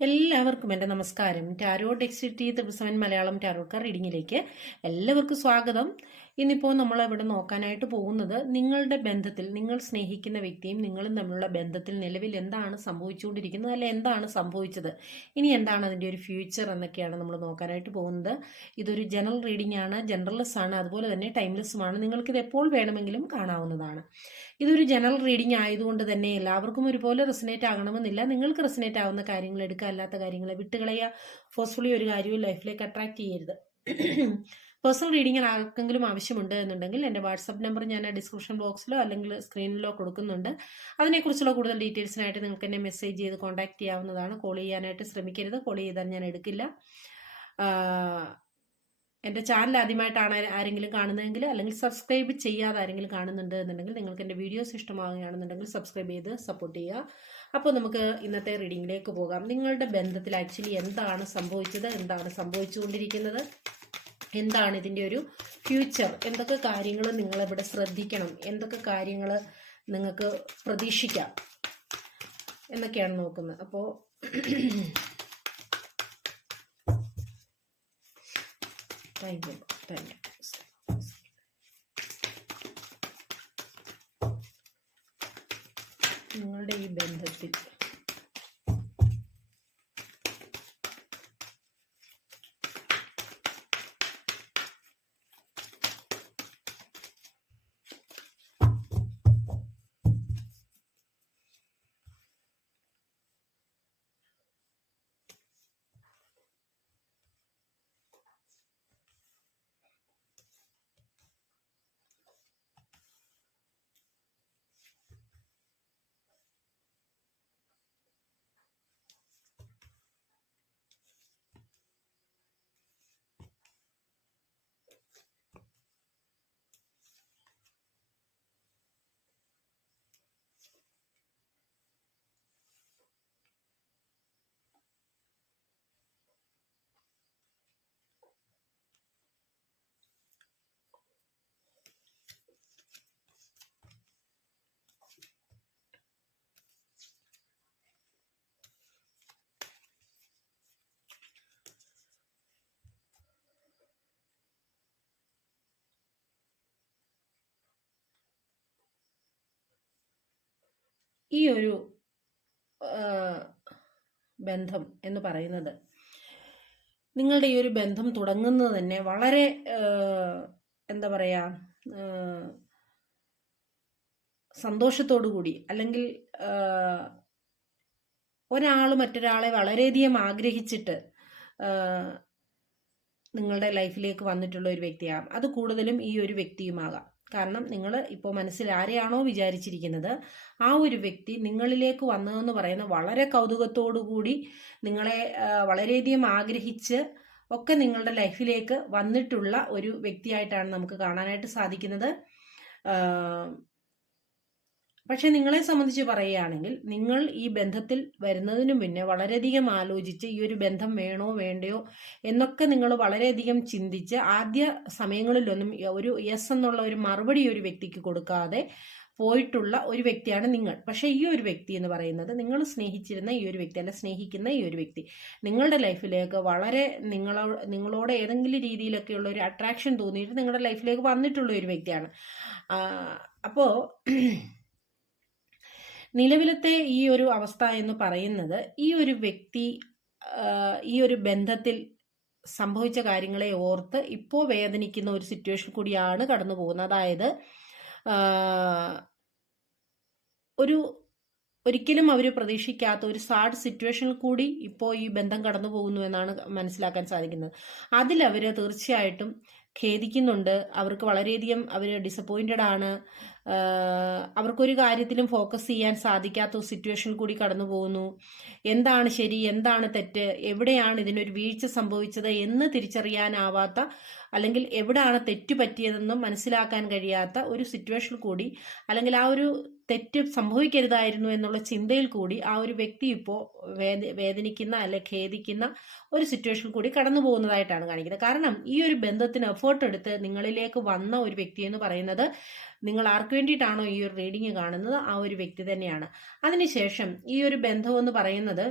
എല്ലാവർക്കും എന്റെ നമസ്കാരം. ടാരോ ടെക്സിറ്റി ദിവസവൻ മലയാളം ടാരോക്കാർ റീഡിങ്ങിലേക്ക് എല്ലാവർക്കും സ്വാഗതം. ഇന്നിപ്പോൾ നമ്മൾ ഇവിടെ നോക്കാനായിട്ട് പോകുന്നത് നിങ്ങളുടെ ബന്ധത്തിൽ നിങ്ങൾ സ്നേഹിക്കുന്ന വ്യക്തിയും നിങ്ങളും തമ്മിലുള്ള ബന്ധത്തിൽ നിലവിൽ എന്താണ് സംഭവിച്ചുകൊണ്ടിരിക്കുന്നത് അല്ലെ എന്താണ് സംഭവിച്ചത് ഇനി എന്താണ് അതിന്റെ ഒരു ഫ്യൂച്ചർ എന്നൊക്കെയാണ് നമ്മൾ നോക്കാനായിട്ട് പോകുന്നത്. ഇതൊരു ജനറൽ റീഡിംഗ് ആണ് ജനറൽസ് ആണ് അതുപോലെ തന്നെ ടൈംലെസ്സുമാണ് നിങ്ങൾക്കിത് എപ്പോൾ വേണമെങ്കിലും കാണാവുന്നതാണ്. ഇതൊരു ജനറൽ റീഡിംഗ് ആയതുകൊണ്ട് തന്നെ എല്ലാവർക്കും ഒരുപോലെ റെസിനേറ്റ് ആകണമെന്നില്ല. നിങ്ങൾക്ക് റെസിനേറ്റ് ആവുന്ന കാര്യങ്ങൾ എടുക്കുക അല്ലാത്ത കാര്യങ്ങളെ വിട്ടുകളയുക ഫോഴ്സ്ഫുള്ളി ഒരു കാര്യവും ലൈഫിലേക്ക് അട്രാക്ട് ചെയ്യരുത്. പേഴ്സണൽ റീഡിംഗ് ആർക്കെങ്കിലും ആവശ്യമുണ്ട് എന്നുണ്ടെങ്കിൽ എന്റെ വാട്സപ്പ് നമ്പർ ഞാൻ ഡിസ്ക്രിപ്ഷൻ ബോക്സിലോ അല്ലെങ്കിൽ സ്ക്രീനിലോ കൊടുക്കുന്നുണ്ട്. അതിനെക്കുറിച്ചുള്ള കൂടുതൽ ഡീറ്റെയിൽസിനായിട്ട് നിങ്ങൾക്ക് എന്നെ മെസ്സേജ് ചെയ്ത് കോൺടാക്ട് ചെയ്യാവുന്നതാണ്. കോൾ ചെയ്യാനായിട്ട് ശ്രമിക്കരുത്. കോൾ ചെയ്താൽ ഞാൻ എടുക്കില്ല. എന്റെ ചാനൽ ആദ്യമായിട്ടാണ് ആരെങ്കിലും കാണുന്നതെങ്കിൽ അല്ലെങ്കിൽ സബ്സ്ക്രൈബ് ചെയ്യാതെ ആരെങ്കിലും കാണുന്നുണ്ട് എന്നുണ്ടെങ്കിൽ നിങ്ങൾക്ക് എന്റെ വീഡിയോസ് ഇഷ്ടമാവുകയാണെന്നുണ്ടെങ്കിൽ സബ്സ്ക്രൈബ് ചെയ്ത് സപ്പോർട്ട് ചെയ്യുക. അപ്പോൾ നമുക്ക് ഇന്നത്തെ റീഡിങ്ങിലേക്ക് പോകാം. നിങ്ങളുടെ ബന്ധത്തിൽ ആക്ച്വലി എന്താണ് സംഭവിച്ചത്? എന്താണ് സംഭവിച്ചുകൊണ്ടിരിക്കുന്നത്? എന്താണ് ഇതിന്റെ ഒരു ഫ്യൂച്ചർ എന്തൊക്കെ കാര്യങ്ങൾ നിങ്ങളിവിടെ ശ്രദ്ധിക്കണം? എന്തൊക്കെ കാര്യങ്ങൾ നിങ്ങൾക്ക് പ്രതീക്ഷിക്കാം? എന്നൊക്കെയാണ് നോക്കുന്നത്. അപ്പോൾ താങ്ക് യു താങ്ക് യു നിങ്ങളുടെ ഈ ബന്ധത്തിൽ ഈ ഒരു ബന്ധം എന്ന് പറയുന്നത്. നിങ്ങളുടെ ഈ ഒരു ബന്ധം തുടങ്ങുന്നത് തന്നെ വളരെ എന്താ പറയുക സന്തോഷത്തോടു കൂടി അല്ലെങ്കിൽ ഒരാൾ മറ്റൊരാളെ വളരെയധികം ആഗ്രഹിച്ചിട്ട് നിങ്ങളുടെ ലൈഫിലേക്ക് വന്നിട്ടുള്ള ഒരു വ്യക്തിയാകാം അത് കൂടുതലും ഈ ഒരു വ്യക്തിയുമാകാം. കാരണം നിങ്ങൾ ഇപ്പോൾ മനസ്സിൽ ആരെയാണോ വിചാരിച്ചിരിക്കുന്നത് ആ ഒരു വ്യക്തി നിങ്ങളിലേക്ക് വന്നതെന്ന് പറയുന്ന വളരെ കൂടി നിങ്ങളെ വളരെയധികം ആഗ്രഹിച്ച് ഒക്കെ നിങ്ങളുടെ ലൈഫിലേക്ക് വന്നിട്ടുള്ള ഒരു വ്യക്തിയായിട്ടാണ് നമുക്ക് കാണാനായിട്ട് സാധിക്കുന്നത്. പക്ഷെ നിങ്ങളെ സംബന്ധിച്ച് പറയുകയാണെങ്കിൽ നിങ്ങൾ ഈ ബന്ധത്തിൽ വരുന്നതിനു മുന്നേ വളരെയധികം ആലോചിച്ച് ഈ ഒരു ബന്ധം വേണോ വേണ്ടയോ എന്നൊക്കെ നിങ്ങൾ വളരെയധികം ചിന്തിച്ച് ആദ്യ സമയങ്ങളിലൊന്നും ഒരു യെസ് എന്നുള്ള ഒരു മറുപടി ഒരു വ്യക്തിക്ക് കൊടുക്കാതെ പോയിട്ടുള്ള ഒരു വ്യക്തിയാണ് നിങ്ങൾ. പക്ഷേ ഈ ഒരു വ്യക്തി എന്ന് പറയുന്നത് നിങ്ങൾ സ്നേഹിച്ചിരുന്ന ഈ ഒരു വ്യക്തി അല്ല സ്നേഹിക്കുന്ന ഈ ഒരു വ്യക്തി. നിങ്ങളുടെ ലൈഫിലേക്ക് വളരെ നിങ്ങളോ നിങ്ങളോട് ഏതെങ്കിലും രീതിയിലൊക്കെയുള്ള ഒരു അട്രാക്ഷൻ തോന്നിയിട്ട് നിങ്ങളുടെ ലൈഫിലേക്ക് വന്നിട്ടുള്ള ഒരു വ്യക്തിയാണ്. അപ്പോൾ നിലവിലത്തെ ഈ ഒരു അവസ്ഥ എന്ന് പറയുന്നത് ഈ ഒരു വ്യക്തി ഈ ഒരു ബന്ധത്തിൽ സംഭവിച്ച കാര്യങ്ങളെ ഓർത്ത് ഇപ്പോൾ വേദനിക്കുന്ന ഒരു സിറ്റുവേഷൻ കൂടിയാണ് കടന്നു പോകുന്നത് അതായത് ഒരു ഒരിക്കലും അവർ പ്രതീക്ഷിക്കാത്ത ഒരു സാഡ് സിറ്റുവേഷനിൽ കൂടി ഇപ്പോൾ ഈ ബന്ധം കടന്നു പോകുന്നു എന്നാണ് മനസ്സിലാക്കാൻ സാധിക്കുന്നത്. അതിൽ അവർ തീർച്ചയായിട്ടും ഖേദിക്കുന്നുണ്ട്. അവർക്ക് വളരെയധികം അവർ ഡിസപ്പോയിന്റഡ് ആണ്. അവർക്കൊരു കാര്യത്തിലും ഫോക്കസ് ചെയ്യാൻ സാധിക്കാത്ത സിറ്റുവേഷൻ കൂടി കടന്നു പോകുന്നു. എന്താണ് ശരി? എന്താണ് തെറ്റ്? എവിടെയാണ് ഇതിനൊരു വീഴ്ച സംഭവിച്ചത് എന്ന് തിരിച്ചറിയാനാവാത്ത അല്ലെങ്കിൽ എവിടെയാണ് തെറ്റ് പറ്റിയതെന്നും മനസ്സിലാക്കാൻ കഴിയാത്ത ഒരു സിറ്റുവേഷൻ കൂടി അല്ലെങ്കിൽ ആ ഒരു തെറ്റ് സംഭവിക്കരുതായിരുന്നു എന്നുള്ള ചിന്തയിൽ കൂടി ആ ഒരു വ്യക്തി ഇപ്പോൾ വേദ വേദനിക്കുന്ന അല്ലെ ഖേദിക്കുന്ന ഒരു സിറ്റുവേഷൻ കൂടി കടന്നു പോകുന്നതായിട്ടാണ് കാണിക്കുന്നത്. കാരണം ഈ ഒരു ബന്ധത്തിന് എഫേർട്ട് എടുത്ത് നിങ്ങളിലേക്ക് വന്ന ഒരു വ്യക്തി എന്ന് പറയുന്നത് നിങ്ങൾ ആർക്ക് വേണ്ടിയിട്ടാണോ ഈ ഒരു റീഡിങ് കാണുന്നത്? ആ ഒരു വ്യക്തി തന്നെയാണ്. അതിനുശേഷം ഈ ഒരു ബന്ധം എന്ന് പറയുന്നത്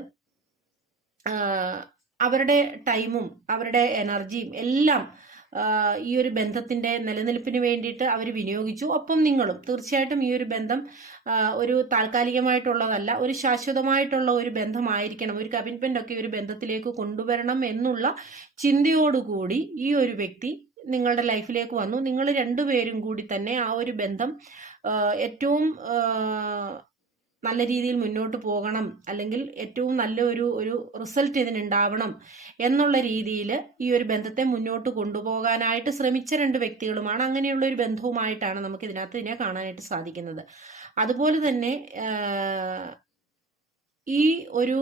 അവരുടെ ടൈമും അവരുടെ എനർജിയും എല്ലാം ഈ ഒരു ബന്ധത്തിന്റെ നിലനിൽപ്പിന് വേണ്ടിയിട്ട് അവർ വിനിയോഗിച്ചു. ഒപ്പം നിങ്ങളും തീർച്ചയായിട്ടും ഈ ഒരു ബന്ധം ഒരു താൽക്കാലികമായിട്ടുള്ളതല്ല ഒരു ശാശ്വതമായിട്ടുള്ള ഒരു ബന്ധമായിരിക്കണം. ഒരു കമ്മിറ്റ്മെന്റ് ഒക്കെ ഒരു ബന്ധത്തിലേക്ക് കൊണ്ടുവരണം എന്നുള്ള ചിന്തയോടുകൂടി ഈ ഒരു വ്യക്തി നിങ്ങളുടെ ലൈഫിലേക്ക് വന്നു. നിങ്ങൾ രണ്ടുപേരും കൂടി തന്നെ ആ ഒരു ബന്ധം ഏറ്റവും നല്ല രീതിയിൽ മുന്നോട്ട് പോകണം അല്ലെങ്കിൽ ഏറ്റവും നല്ല ഒരു ഒരു റിസൾട്ട് ഇതിനുണ്ടാവണം എന്നുള്ള രീതിയിൽ ഈ ഒരു ബന്ധത്തെ മുന്നോട്ട് കൊണ്ടുപോകാനായിട്ട് ശ്രമിച്ച രണ്ട് വ്യക്തികളുമാണ്. അങ്ങനെയുള്ള ഒരു ബന്ധവുമായിട്ടാണ് നമുക്ക് ഇതിനകത്ത് ഇതിനെ കാണാനായിട്ട് സാധിക്കുന്നത്. അതുപോലെ തന്നെ ഈ ഒരു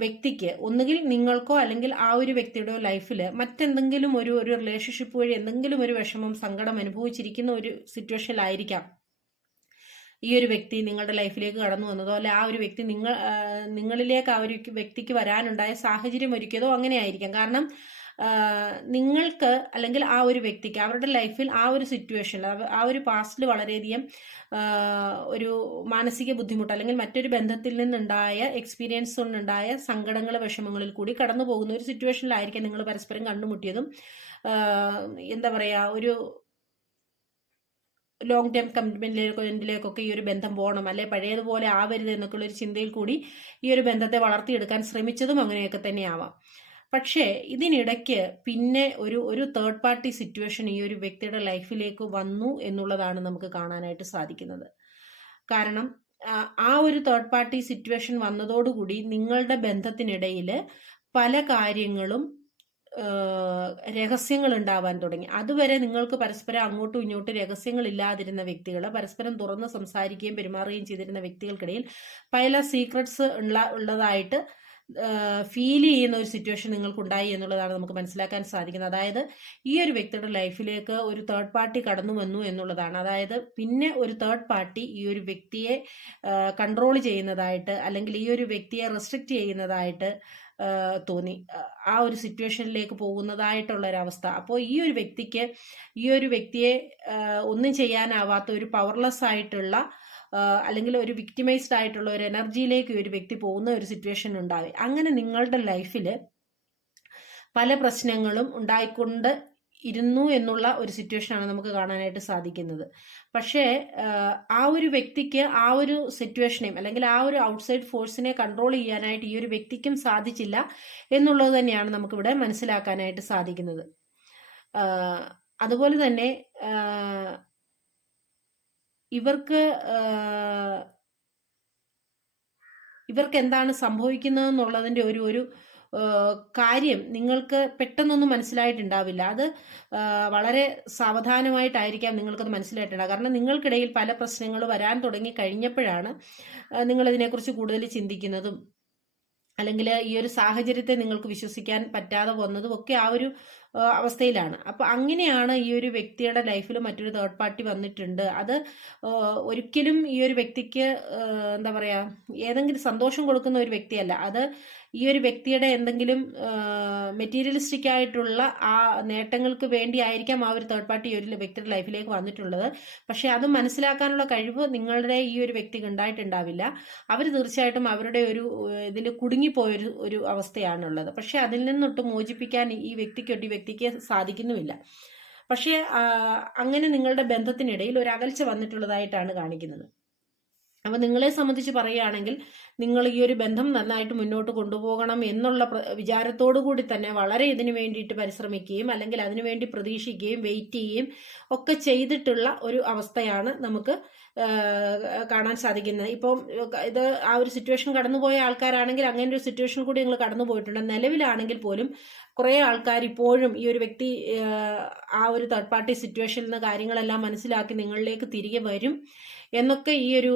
വ്യക്തിക്ക് ഒന്നുകിൽ നിങ്ങൾക്കോ അല്ലെങ്കിൽ ആ ഒരു വ്യക്തിയുടെ ലൈഫിൽ മറ്റെന്തെങ്കിലും ഒരു ഒരു റിലേഷൻഷിപ്പ് വഴി എന്തെങ്കിലും ഒരു വിഷമം സങ്കടം അനുഭവിച്ചിരിക്കുന്ന ഒരു സിറ്റുവേഷനിലായിരിക്കാം ഈ ഒരു വ്യക്തി നിങ്ങളുടെ ലൈഫിലേക്ക് കടന്നു വന്നതോ അല്ലെ ആ ഒരു വ്യക്തി നിങ്ങൾ നിങ്ങളിലേക്ക് ആ ഒരു വ്യക്തിക്ക് വരാനുണ്ടായ സാഹചര്യം ഒരുക്കിയതോ അങ്ങനെ ആയിരിക്കാം. കാരണം നിങ്ങൾക്ക് അല്ലെങ്കിൽ ആ ഒരു വ്യക്തിക്ക് അവരുടെ ലൈഫിൽ ആ ഒരു സിറ്റുവേഷൻ ആ ഒരു പാസ്റ്റിൽ വളരെയധികം ഒരു മാനസിക ബുദ്ധിമുട്ട് അല്ലെങ്കിൽ മറ്റൊരു ബന്ധത്തിൽ നിന്നുണ്ടായ എക്സ്പീരിയൻസ് കൊണ്ടുണ്ടായ സങ്കടങ്ങൾ വിഷമങ്ങളിൽ കൂടി കടന്നു പോകുന്ന ഒരു സിറ്റുവേഷനിലായിരിക്കാം നിങ്ങൾ പരസ്പരം കണ്ടുമുട്ടിയതും. എന്താ പറയുക ഒരു ലോങ് ടേം കമ്മിറ്റ്മെന്റിലേക്കോ കമ്മിറ്റ്മെന്റിലേക്കൊക്കെ ഈ ഒരു ബന്ധം പോകണം അല്ലെ പഴയതുപോലെ ആവരുത് എന്നൊക്കെയുള്ള ഒരു ചിന്തയിൽ കൂടി ഈ ഒരു ബന്ധത്തെ വളർത്തിയെടുക്കാൻ ശ്രമിച്ചതും അങ്ങനെയൊക്കെ തന്നെയാവാം. പക്ഷേ ഇതിനിടയ്ക്ക് പിന്നെ ഒരു ഒരു തേർഡ് പാർട്ടി സിറ്റുവേഷൻ ഈ ഒരു വ്യക്തിയുടെ ലൈഫിലേക്ക് വന്നു എന്നുള്ളതാണ് നമുക്ക് കാണാനായിട്ട് സാധിക്കുന്നത്. കാരണം ആ ഒരു തേർഡ് പാർട്ടി സിറ്റുവേഷൻ വന്നതോടുകൂടി നിങ്ങളുടെ ബന്ധത്തിനിടയിൽ പല കാര്യങ്ങളും രഹസ്യങ്ങൾ ഉണ്ടാവാൻ തുടങ്ങി. അതുവരെ നിങ്ങൾക്ക് പരസ്പരം അങ്ങോട്ടും ഇങ്ങോട്ടും രഹസ്യങ്ങൾ ഇല്ലാതിരുന്ന വ്യക്തികൾ പരസ്പരം തുറന്ന് സംസാരിക്കുകയും പെരുമാറുകയും ചെയ്തിരുന്ന വ്യക്തികൾക്കിടയിൽ പല സീക്രട്സ് ഉള്ള ഉള്ളതായിട്ട് ഫീൽ ചെയ്യുന്ന ഒരു സിറ്റുവേഷൻ നിങ്ങൾക്കുണ്ടായി എന്നുള്ളതാണ് നമുക്ക് മനസ്സിലാക്കാൻ സാധിക്കുന്നത്. അതായത് ഈ ഒരു വ്യക്തിയുടെ ലൈഫിലേക്ക് ഒരു തേർഡ് പാർട്ടി കടന്നു വന്നു എന്നുള്ളതാണ്. അതായത് പിന്നെ ഒരു തേർഡ് പാർട്ടി ഈ ഒരു വ്യക്തിയെ കൺട്രോൾ ചെയ്യുന്നതായിട്ട് അല്ലെങ്കിൽ ഈ ഒരു വ്യക്തിയെ റെസ്ട്രിക്റ്റ് ചെയ്യുന്നതായിട്ട് തോന്നി. ആ ഒരു സിറ്റുവേഷനിലേക്ക് പോകുന്നതായിട്ടുള്ള ഒരവസ്ഥ അപ്പോൾ ഈ ഒരു വ്യക്തിക്ക് ഈ ഒരു വ്യക്തിയെ ഒന്നും ചെയ്യാനാവാത്ത ഒരു പവർലെസ് ആയിട്ടുള്ള അല്ലെങ്കിൽ ഒരു വിക്ടിമൈസ്ഡ് ആയിട്ടുള്ള ഒരു എനർജിയിലേക്ക് ഒരു വ്യക്തി പോകുന്ന ഒരു സിറ്റുവേഷൻ ഉണ്ടായി. അങ്ങനെ നിങ്ങളുടെ ലൈഫിൽ പല പ്രശ്നങ്ങളും ഉണ്ടായിക്കൊണ്ട് ഇരുന്നു എന്നുള്ള ഒരു സിറ്റുവേഷനാണ് നമുക്ക് കാണാനായിട്ട് സാധിക്കുന്നത്. പക്ഷേ ആ ഒരു വ്യക്തിക്ക് ആ ഒരു സിറ്റുവേഷനെയും അല്ലെങ്കിൽ ആ ഒരു ഔട്ട്സൈഡ് ഫോഴ്സിനെ കൺട്രോൾ ചെയ്യാനായിട്ട് ഈ ഒരു വ്യക്തിക്കും സാധിച്ചില്ല എന്നുള്ളത് തന്നെയാണ് നമുക്കിവിടെ മനസ്സിലാക്കാനായിട്ട് സാധിക്കുന്നത്. അതുപോലെ തന്നെ ഇവർക്ക് ഇവർക്ക് എന്താണ് സംഭവിക്കുന്നത് സംഭവിക്കുന്നതെന്നുള്ളതിന്റെ ഒരു ഒരു കാര്യം നിങ്ങൾക്ക് പെട്ടെന്നൊന്നും മനസ്സിലായിട്ടുണ്ടാവില്ല. അത് വളരെ സാവധാനമായിട്ടായിരിക്കാം നിങ്ങൾക്കത് മനസ്സിലായിട്ടുണ്ടാവുക. കാരണം നിങ്ങൾക്കിടയിൽ പല പ്രശ്നങ്ങൾ വരാൻ തുടങ്ങി കഴിഞ്ഞപ്പോഴാണ് നിങ്ങൾ ഇതിനെക്കുറിച്ച് കൂടുതൽ ചിന്തിക്കുന്നതും അല്ലെങ്കിൽ ഈ ഒരു സാഹചര്യത്തെ നിങ്ങൾക്ക് വിശ്വസിക്കാൻ പറ്റാതെ വന്നതും ഒക്കെ ആ ഒരു അവസ്ഥയിലാണ്. അപ്പോൾ അങ്ങനെയാണ് ഈ ഒരു വ്യക്തിയുടെ ലൈഫിൽ മറ്റൊരു തേർഡ് പാർട്ടി വന്നിട്ടുണ്ട്. അത് ഒരിക്കലും ഈ ഒരു വ്യക്തിക്ക് എന്താ പറയാ ഏതെങ്കിലും സന്തോഷം കൊടുക്കുന്ന ഒരു വ്യക്തിയല്ല. അത് ഈ ഒരു വ്യക്തിയുടെ എന്തെങ്കിലും മെറ്റീരിയലിസ്റ്റിക് ആയിട്ടുള്ള ആ നേട്ടങ്ങൾക്ക് വേണ്ടി ആയിരിക്കാം ആ ഒരു തേർഡ് പാർട്ടി ഒരു വ്യക്തിയുടെ ലൈഫിലേക്ക് വന്നിട്ടുള്ളത്. പക്ഷെ അത് മനസ്സിലാക്കാനുള്ള കഴിവ് നിങ്ങളുടെ ഈ ഒരു വ്യക്തിക്ക് ഉണ്ടായിട്ടുണ്ടാവില്ല. അവർ തീർച്ചയായിട്ടും അവരുടെ ഒരു ഇതിൽ കുടുങ്ങിപ്പോയൊരു ഒരു അവസ്ഥയാണുള്ളത്. പക്ഷെ അതിൽ നിന്നൊട്ട് മോചിപ്പിക്കാൻ ഈ വ്യക്തിക്ക് ഈ വ്യക്തിക്ക് സാധിക്കുന്നുമില്ല. പക്ഷേ അങ്ങനെ നിങ്ങളുടെ ബന്ധത്തിനിടയിൽ ഒരു അകൽച്ച വന്നിട്ടുള്ളതായിട്ടാണ് കാണിക്കുന്നത്. അപ്പൊ നിങ്ങളെ സംബന്ധിച്ച് പറയുകയാണെങ്കിൽ നിങ്ങൾ ഈ ഒരു ബന്ധം നന്നായിട്ട് മുന്നോട്ട് കൊണ്ടുപോകണം എന്നുള്ള വിചാരത്തോടു കൂടി തന്നെ വളരെ ഇതിനു വേണ്ടിയിട്ട് പരിശ്രമിക്കുകയും അല്ലെങ്കിൽ അതിനുവേണ്ടി പ്രതീക്ഷിക്കുകയും വെയിറ്റ് ചെയ്യുകയും ഒക്കെ ചെയ്തിട്ടുള്ള ഒരു അവസ്ഥയാണ് നമുക്ക് കാണാൻ സാധിക്കുന്നത്. ഇപ്പം ഇത് ആ ഒരു സിറ്റുവേഷൻ കടന്നുപോയ ആൾക്കാരാണെങ്കിൽ അങ്ങനെ ഒരു സിറ്റുവേഷൻ കൂടി നിങ്ങൾ കടന്നു പോയിട്ടുണ്ട് നിലവിലാണെങ്കിൽ പോലും കുറേ ആൾക്കാർ ഇപ്പോഴും ഈ ഒരു വ്യക്തി ആ ഒരു തേർഡ് പാർട്ടി സിറ്റുവേഷനിൽ നിന്ന് കാര്യങ്ങളെല്ലാം മനസ്സിലാക്കി നിങ്ങളിലേക്ക് തിരികെ വരും. എന്നൊക്കെ ഈ ഒരു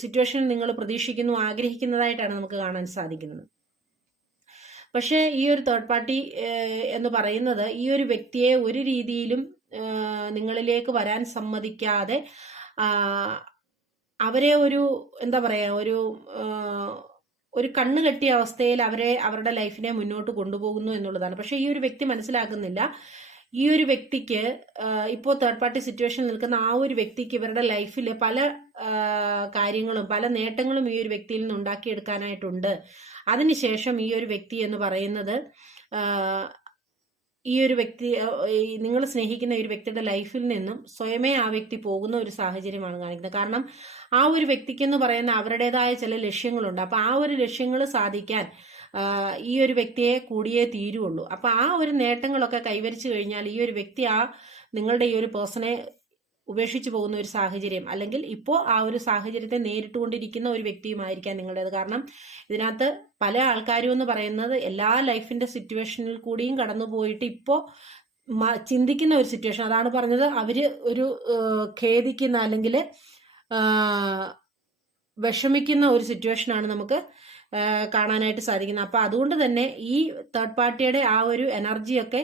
സിറ്റുവേഷൻ നിങ്ങൾ പ്രതീക്ഷിക്കുന്നു ആഗ്രഹിക്കുന്നതായിട്ടാണ് നമുക്ക് കാണാൻ സാധിക്കുന്നത്. പക്ഷേ ഈ ഒരു തേർഡ് പാർട്ടി എന്ന് പറയുന്നത് ഈ ഒരു വ്യക്തിയെ ഒരു രീതിയിലും നിങ്ങളിലേക്ക് വരാൻ സമ്മതിക്കാതെ അവരെ ഒരു എന്താ പറയാ ഒരു ഒരു കണ്ണ് കെട്ടിയ അവസ്ഥയിൽ അവരെ അവരുടെ ലൈഫിനെ മുന്നോട്ട് കൊണ്ടുപോകുന്നു എന്നുള്ളതാണ്. പക്ഷേ ഈ ഒരു വ്യക്തി മനസ്സിലാക്കുന്നില്ല ഈ ഒരു വ്യക്തിക്ക് ഇപ്പോൾ തേർഡ് പാർട്ടി സിറ്റുവേഷൻ നിൽക്കുന്ന ആ ഒരു വ്യക്തിക്ക് ഇവരുടെ ലൈഫിൽ പല കാര്യങ്ങളും പല നേട്ടങ്ങളും ഈ ഒരു വ്യക്തിയിൽ നിന്ന് ഉണ്ടാക്കിയെടുക്കാനായിട്ടുണ്ട്. അതിനുശേഷം ഈ ഒരു വ്യക്തി എന്ന് പറയുന്നത് ഈ ഒരു വ്യക്തി നിങ്ങൾ സ്നേഹിക്കുന്ന ഒരു വ്യക്തിയുടെ ലൈഫിൽ നിന്നും സ്വയമേ ആ വ്യക്തി പോകുന്ന ഒരു സാഹചര്യമാണ് കാണിക്കുന്നത്. കാരണം ആ ഒരു വ്യക്തിക്ക് എന്ന് പറയുന്ന അവരുടേതായ ചില ലക്ഷ്യങ്ങളുണ്ട്. അപ്പോൾ ആ ഒരു ലക്ഷ്യങ്ങൾ സാധിക്കാൻ ഈ ഒരു വ്യക്തിയെ കൂടിയേ തീരുള്ളൂ അപ്പൊ ആ ഒരു നേട്ടങ്ങളൊക്കെ കൈവരിച്ചു കഴിഞ്ഞാൽ ഈ ഒരു വ്യക്തി ആ നിങ്ങളുടെ ഈ ഒരു പേഴ്സണെ ഉപേക്ഷിച്ചു പോകുന്ന ഒരു സാഹചര്യം അല്ലെങ്കിൽ ഇപ്പോൾ ആ ഒരു സാഹചര്യത്തെ നേരിട്ടുകൊണ്ടിരിക്കുന്ന ഒരു വ്യക്തിയുമായിരിക്കാം നിങ്ങളുടേത്. കാരണം ഇതിനകത്ത് പല ആൾക്കാരും എന്ന് പറയുന്നത് എല്ലാ ലൈഫിന്റെ സിറ്റുവേഷനിൽ കൂടിയും കടന്നു പോയിട്ട് ഇപ്പോൾ ചിന്തിക്കുന്ന ഒരു സിറ്റുവേഷൻ. അതാണ് പറഞ്ഞത് അവർ ഒരു ഖേദിക്കുന്ന അല്ലെങ്കിൽ വിഷമിക്കുന്ന ഒരു സിറ്റുവേഷനാണ് നമുക്ക് കാണാനായിട്ട് സാധിക്കുന്നത് അപ്പൊ അതുകൊണ്ട് തന്നെ ഈ തേർഡ് പാർട്ടിയുടെ ആ ഒരു എനർജിയൊക്കെ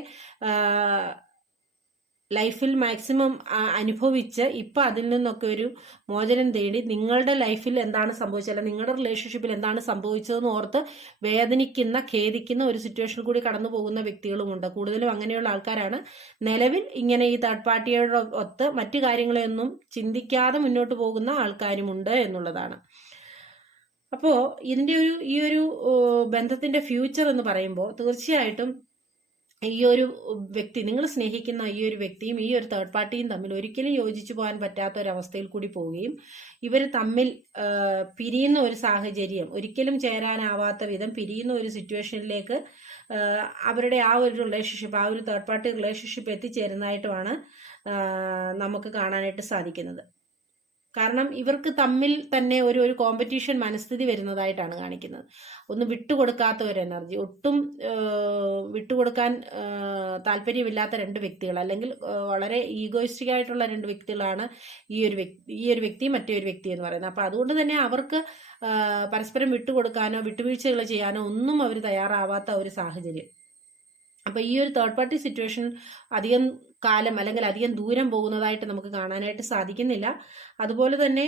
ലൈഫിൽ മാക്സിമം അനുഭവിച്ച് ഇപ്പൊ അതിൽ നിന്നൊക്കെ ഒരു മോചനം തേടി നിങ്ങളുടെ ലൈഫിൽ എന്താണ് സംഭവിച്ചത്? അല്ലെങ്കിൽ നിങ്ങളുടെ റിലേഷൻഷിപ്പിൽ എന്താണ് സംഭവിച്ചതെന്ന് ഓർത്ത് വേദനിക്കുന്ന ഖേദിക്കുന്ന ഒരു സിറ്റുവേഷൻ കൂടി കടന്നു പോകുന്ന വ്യക്തികളുമുണ്ട് കൂടുതലും അങ്ങനെയുള്ള ആൾക്കാരാണ്. നിലവിൽ ഇങ്ങനെ ഈ തേർഡ് പാർട്ടിയോട് ഒത്ത് മറ്റു കാര്യങ്ങളെയൊന്നും ചിന്തിക്കാതെ മുന്നോട്ട് പോകുന്ന ആൾക്കാരുമുണ്ട് എന്നുള്ളതാണ്. അപ്പോൾ ഇതിന്റെ ഒരു ഈ ഒരു ബന്ധത്തിന്റെ ഫ്യൂച്ചർ എന്ന് പറയുമ്പോൾ തീർച്ചയായിട്ടും ഈ ഒരു വ്യക്തി നിങ്ങൾ സ്നേഹിക്കുന്ന ഈ ഒരു വ്യക്തിയും ഈ ഒരു തേർഡ് പാർട്ടിയും തമ്മിൽ ഒരിക്കലും യോജിച്ചു പോകാൻ പറ്റാത്ത ഒരു അവസ്ഥയിൽ കൂടി പോവുകയും ഇവർ തമ്മിൽ പിരിയുന്ന ഒരു സാഹചര്യം ഒരിക്കലും ചേരാനാവാത്ത വിധം പിരിയുന്ന ഒരു സിറ്റുവേഷനിലേക്ക് അവരുടെ ആ ഒരു റിലേഷൻഷിപ്പ് ആ ഒരു തേർഡ് പാർട്ടി റിലേഷൻഷിപ്പ് എത്തിച്ചേരുന്നതായിട്ടുമാണ് നമുക്ക് കാണാനായിട്ട് സാധിക്കുന്നത്. കാരണം ഇവർക്ക് തമ്മിൽ തന്നെ ഒരു ഒരു കോമ്പറ്റീഷൻ മനസ്ഥിതി വരുന്നതായിട്ടാണ് കാണിക്കുന്നത്. ഒന്ന് വിട്ടുകൊടുക്കാത്ത ഒരു എനർജി ഒട്ടും വിട്ടുകൊടുക്കാൻ താല്പര്യമില്ലാത്ത രണ്ട് വ്യക്തികൾ അല്ലെങ്കിൽ വളരെ ഈഗോയിസ്റ്റിക് ആയിട്ടുള്ള രണ്ട് വ്യക്തികളാണ് ഈ ഒരു വ്യക്തി ഈ ഒരു വ്യക്തി മറ്റേ ഒരു വ്യക്തി എന്ന് പറയുന്നത്. അപ്പോൾ അതുകൊണ്ട് തന്നെ അവർക്ക് പരസ്പരം വിട്ടുകൊടുക്കാനോ വിട്ടുവീഴ്ചകൾ ചെയ്യാനോ ഒന്നും അവർ തയ്യാറാവാത്ത ഒരു സാഹചര്യം. അപ്പൊ ഈ ഒരു തേർഡ് പാർട്ടി സിറ്റുവേഷൻ അധികം കാലം അല്ലെങ്കിൽ അധികം ദൂരം പോകുന്നതായിട്ട് നമുക്ക് കാണാനായിട്ട് സാധിക്കുന്നില്ല. അതുപോലെ തന്നെ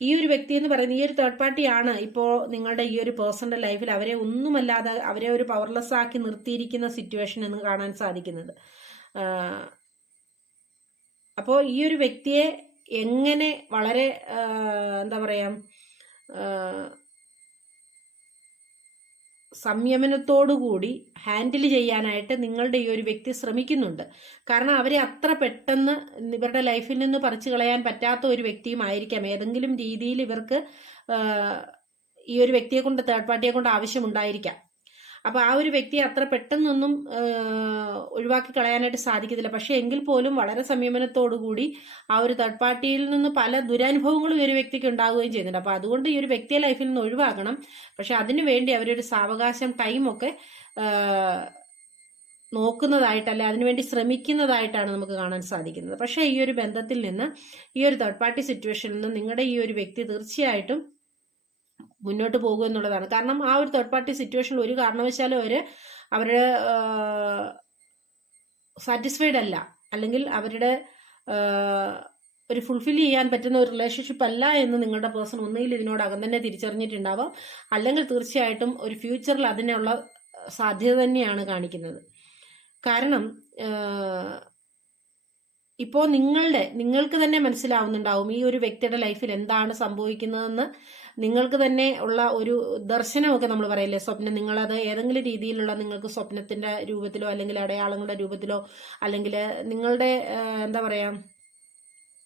ഈ ഒരു വ്യക്തി എന്ന് പറയുന്നത് ഈ ഒരു തേർഡ് പാർട്ടിയാണ് ഇപ്പോൾ നിങ്ങളുടെ ഈ ഒരു പേഴ്സണൽ ലൈഫിൽ അവരെ ഒന്നുമല്ലാതെ അവരെ ഒരു പവർലെസ് ആക്കി നിർത്തിയിരിക്കുന്ന സിറ്റുവേഷൻ എന്ന് കാണാൻ സാധിക്കുന്നത്. അപ്പോൾ ഈ ഒരു വ്യക്തിയെ എങ്ങനെ വളരെ എന്താ പറയാ സംയമനത്തോടുകൂടി ഹാൻഡിൽ ചെയ്യാനായിട്ട് നിങ്ങളുടെ ഈ ഒരു വ്യക്തി ശ്രമിക്കുന്നുണ്ട്. കാരണം അവരെ അത്ര പെട്ടെന്ന് ഇവരുടെ ലൈഫിൽ നിന്ന് പറിച്ചു കളയാൻ പറ്റാത്ത ഒരു വ്യക്തിയും ആയിരിക്കാം. ഏതെങ്കിലും രീതിയിൽ ഇവർക്ക് ഈ ഒരു വ്യക്തിയെ കൊണ്ട് തേർഡ് പാർട്ടിയെ കൊണ്ട് ആവശ്യമുണ്ടായിരിക്കാം. അപ്പൊ ആ ഒരു വ്യക്തിയെ അത്ര പെട്ടെന്നൊന്നും ഒഴിവാക്കി കളയാനായിട്ട് സാധിക്കത്തില്ല. പക്ഷെ എങ്കിൽ പോലും വളരെ സംയമനത്തോടുകൂടി ആ ഒരു തേർഡ് പാർട്ടിയിൽ നിന്ന് പല ദുരനുഭവങ്ങളും ഈ ഒരു വ്യക്തിക്ക് ഉണ്ടാവുകയും ചെയ്യുന്നുണ്ട്. അപ്പൊ അതുകൊണ്ട് ഈ ഒരു വ്യക്തിയെ ലൈഫിൽ നിന്ന് ഒഴിവാക്കണം. പക്ഷെ അതിനുവേണ്ടി അവരൊരു സാവകാശം ടൈമൊക്കെ നോക്കുന്നതായിട്ടല്ല അതിനുവേണ്ടി ശ്രമിക്കുന്നതായിട്ടാണ് നമുക്ക് കാണാൻ സാധിക്കുന്നത്. പക്ഷേ ഈ ഒരു ബന്ധത്തിൽ നിന്ന് ഈ ഒരു തേർഡ് പാർട്ടി സിറ്റുവേഷനിൽ നിന്ന് നിങ്ങളുടെ ഈ ഒരു വ്യക്തി തീർച്ചയായിട്ടും മുന്നോട്ട് പോകും എന്നുള്ളതാണ്. കാരണം ആ ഒരു തേർഡ് പാർട്ടി സിറ്റുവേഷനിൽ ഒരു കാരണവശാലും അവർ അവരുടെ സാറ്റിസ്ഫൈഡ് അല്ല. അല്ലെങ്കിൽ അവരുടെ ഒരു ഫുൾഫിൽ ചെയ്യാൻ പറ്റുന്ന ഒരു റിലേഷൻഷിപ്പ് അല്ല എന്ന് നിങ്ങളുടെ പേഴ്സൺ ഒന്നുകിൽ ഇതിനോടകം തന്നെ തിരിച്ചറിഞ്ഞിട്ടുണ്ടാവാം. അല്ലെങ്കിൽ തീർച്ചയായിട്ടും ഒരു ഫ്യൂച്ചറിൽ അതിനുള്ള സാധ്യത തന്നെയാണ് കാണിക്കുന്നത്. കാരണം ഇപ്പോൾ നിങ്ങളുടെ നിങ്ങൾക്ക് തന്നെ മനസ്സിലാവുന്നുണ്ടാവും ഈ ഒരു വ്യക്തിയുടെ ലൈഫിൽ എന്താണ് സംഭവിക്കുന്നതെന്ന്. നിങ്ങൾക്ക് തന്നെ ഉള്ള ഒരു ദർശനമൊക്കെ നമ്മൾ പറയില്ലേ? സ്വപ്നം നിങ്ങളത് ഏതെങ്കിലും രീതിയിലുള്ള നിങ്ങൾക്ക് സ്വപ്നത്തിന്റെ രൂപത്തിലോ അല്ലെങ്കിൽ അടയാളങ്ങളുടെ രൂപത്തിലോ അല്ലെങ്കിൽ നിങ്ങളുടെ എന്താ പറയാ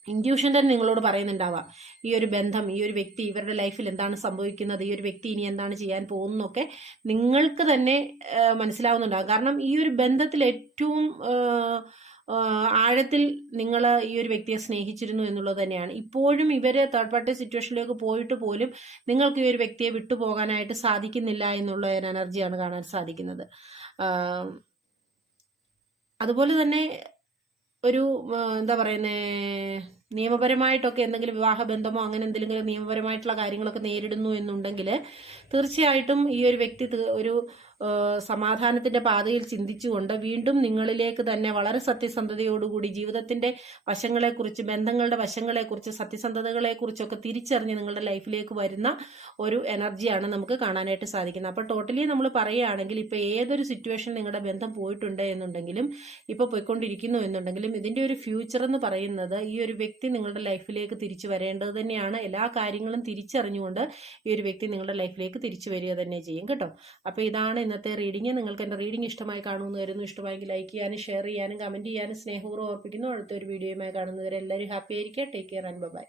ഇൻഡ്യൂഷൻ തന്നെ നിങ്ങളോട് പറയുന്നുണ്ടാവാം. ഈ ഒരു ബന്ധം ഈ ഒരു വ്യക്തി ഇവരുടെ ലൈഫിൽ എന്താണ് സംഭവിക്കുന്നത് ഈ ഒരു വ്യക്തി ഇനി എന്താണ് ചെയ്യാൻ പോകുന്നൊക്കെ നിങ്ങൾക്ക് തന്നെ മനസ്സിലാവുന്നുണ്ടാവും. കാരണം ഈ ഒരു ബന്ധത്തിൽ ഏറ്റവും ആഴത്തിൽ നിങ്ങൾ ഈ ഒരു വ്യക്തിയെ സ്നേഹിച്ചിരുന്നു എന്നുള്ളത് തന്നെയാണ്. ഇപ്പോഴും ഇവർ തേർഡ് പാർട്ടി സിറ്റുവേഷനിലേക്ക് പോയിട്ട് പോലും നിങ്ങൾക്ക് ഈ ഒരു വ്യക്തിയെ വിട്ടുപോകാനായിട്ട് സാധിക്കുന്നില്ല എന്നുള്ള ഒരു എനർജിയാണ് കാണാൻ സാധിക്കുന്നത്. അതുപോലെ തന്നെ ഒരു എന്താ പറയുന്നേ നിയമപരമായിട്ടൊക്കെ എന്തെങ്കിലും വിവാഹ ബന്ധമോ അങ്ങനെ എന്തെങ്കിലും നിയമപരമായിട്ടുള്ള കാര്യങ്ങളൊക്കെ നേരിടുന്നു എന്നുണ്ടെങ്കിൽ തീർച്ചയായിട്ടും ഈ ഒരു വ്യക്തി ഒരു സമാധാനത്തിന്റെ പാതയിൽ ചിന്തിച്ചുകൊണ്ട് വീണ്ടും നിങ്ങളിലേക്ക് തന്നെ വളരെ സത്യസന്ധതയോടുകൂടി ജീവിതത്തിന്റെ വശങ്ങളെക്കുറിച്ച് ബന്ധങ്ങളുടെ വശങ്ങളെക്കുറിച്ച് സത്യസന്ധതകളെക്കുറിച്ചൊക്കെ തിരിച്ചറിഞ്ഞ് നിങ്ങളുടെ ലൈഫിലേക്ക് വരുന്ന ഒരു എനർജിയാണ് നമുക്ക് കാണാനായിട്ട് സാധിക്കുന്നത്. അപ്പോൾ ടോട്ടലി നമ്മൾ പറയുകയാണെങ്കിൽ ഇപ്പോൾ ഏതൊരു സിറ്റുവേഷൻ നിങ്ങളുടെ ബന്ധം പോയിട്ടുണ്ട് എന്നുണ്ടെങ്കിലും ഇപ്പോൾ പോയിക്കൊണ്ടിരിക്കുന്നു എന്നുണ്ടെങ്കിലും ഇതിന്റെ ഒരു ഫ്യൂച്ചർ എന്ന് പറയുന്നത് ഈ ഒരു വ്യക്തി നിങ്ങളുടെ ലൈഫിലേക്ക് തിരിച്ചു വരേണ്ടത് തന്നെയാണ്. എല്ലാ കാര്യങ്ങളും തിരിച്ചറിഞ്ഞുകൊണ്ട് ഈ ഒരു വ്യക്തി നിങ്ങളുടെ ലൈഫിലേക്ക് തിരിച്ചു വരിക തന്നെ ചെയ്യും കേട്ടോ? അപ്പോൾ ഇതാണ് ഇന്നത്തെ റീഡിങ് നിങ്ങൾക്ക് എന്റെ റീഡിംഗ് ഇഷ്ടമായി കാണുമെന്ന് വരുന്നു ഇഷ്ടമായെങ്കിൽ ലൈക്ക് ചെയ്യാനും ഷെയർ ചെയ്യാനും കമന്റ് ചെയ്യാനും സ്നേഹപൂർവം ഓർപ്പിക്കുന്നു. അടുത്തൊരു വീഡിയോയുമായി കാണുന്നവരെ എല്ലാവരും ഹാപ്പി ആയിരിക്കുക ടേക്ക് കെയർ ആൻഡ് ബൈ